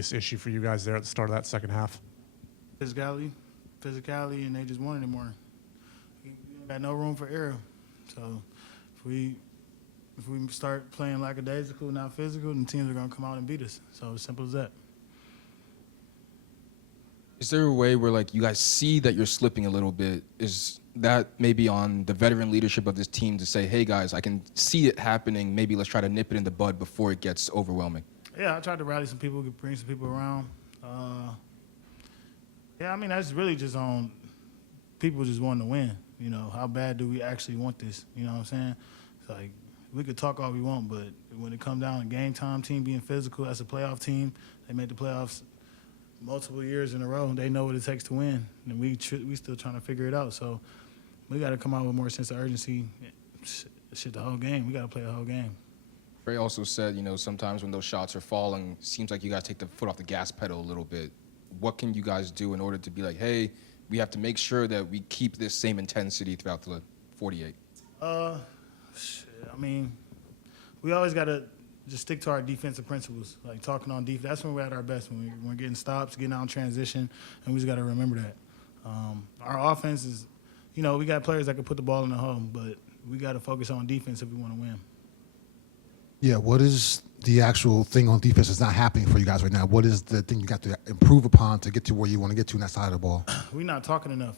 biggest issue for you guys there at the start of that second half? Physicality, and they just wanted it more. We got no room for error. So if we start playing lackadaisical, not physical, then teams are going to come out and beat us. So as simple as that. Is there a way where, like, you guys see that you're slipping a little bit? Is that maybe on the veteran leadership of this team to say, hey, guys, I can see it happening. Maybe let's try to nip it in the bud before it gets overwhelming? Yeah, I tried to rally some people, bring some people around. Yeah, I mean, that's really just on people just wanting to win. You know, how bad do we actually want this? You know what I'm saying? It's like, we could talk all we want, but when it comes down to game time, team being physical, as a playoff team, they made the playoffs multiple years in a row. They know what it takes to win, and we still trying to figure it out. So we got to come out with more sense of urgency. Shit, the whole game. We got to play the whole game. Ray also said, you know, sometimes when those shots are falling, it seems like you guys take the foot off the gas pedal a little bit. What can you guys do in order to be like, hey, we have to make sure that we keep this same intensity throughout the 48? I mean, we always got to just stick to our defensive principles, like talking on defense. That's when we're at our best, when we're getting stops, getting out in transition, and we just got to remember that. Our offense is, you know, we got players that can put the ball in the hole, but we got to focus on defense if we want to win. Yeah, what is the actual thing on defense that's not happening for you guys right now? What is the thing you got to improve upon to get to where you want to get to on that side of the ball? We're not talking enough.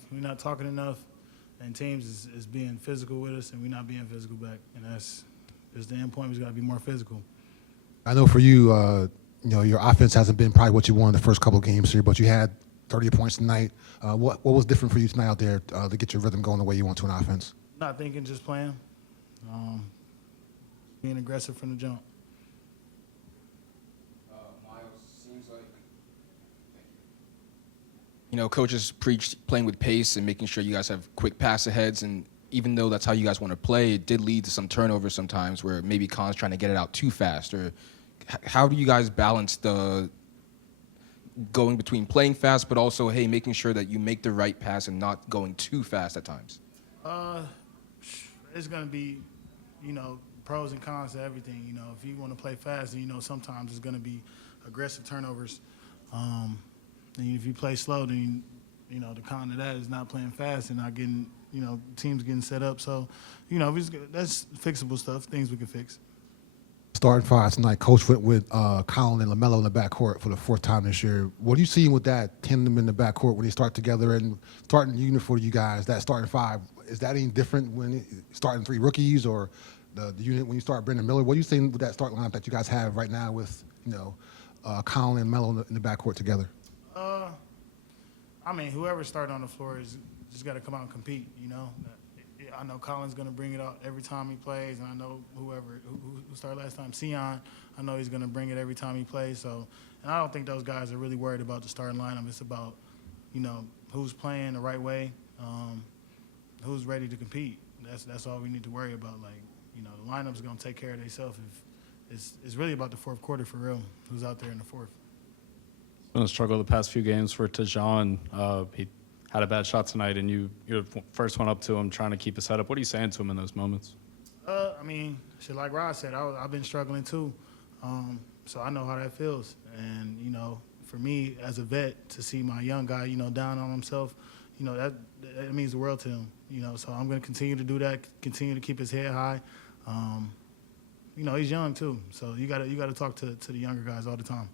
And teams is being physical with us, and we're not being physical back. And that's the end point. We got to be more physical. I know for you, you know, your offense hasn't been probably what you wanted the first couple of games here, but you had 30 points tonight. What was different for you tonight out there to get your rhythm going the way you want to in offense? Not thinking, just playing. Being aggressive from the jump. Miles, seems like, you know, coaches preach playing with pace and making sure you guys have quick pass aheads, and even though that's how you guys want to play, it did lead to some turnovers sometimes where maybe Con's trying to get it out too fast. Or how do you guys balance the going between playing fast but also, hey, making sure that you make the right pass and not going too fast at times? It's going to be, you know, pros and cons to everything. You know, if you want to play fast, then, you know, sometimes it's going to be aggressive turnovers. And if you play slow, then, you know, the con of that is not playing fast and not getting, you know, teams getting set up. So, you know, that's fixable stuff, things we can fix. Starting five tonight, Coach went with Colin and LaMelo in the backcourt for the fourth time this year. What are you seeing with that tandem in the backcourt when they start together and starting unit for you guys, that starting five? Is that any different when starting three rookies or the unit when you start Brendan Miller? What are you seeing with that start lineup that you guys have right now with, you know, Colin and Melo in the backcourt together? I mean, whoever's starting on the floor is just got to come out and compete, you know. I know Colin's going to bring it out every time he plays, and I know who started last time, Sion, I know he's going to bring it every time he plays. So, and I don't think those guys are really worried about the starting lineup. It's about, you know, who's playing the right way, who's ready to compete. That's all we need to worry about. Like, you know, the lineup's going to take care of themselves. It's really about the fourth quarter for real, who's out there in the fourth. It's been a struggle the past few games for Tajon. He had a bad shot tonight, and you're the first one up to him trying to keep his head up. What are you saying to him in those moments? I mean, shit, like Rod said, I've been struggling too. So I know how that feels. And, you know, for me as a vet to see my young guy, you know, down on himself, you know, that means the world to him. You know, so I'm going to continue to do that, continue to keep his head high. You know, he's young too. So you got to talk to the younger guys all the time.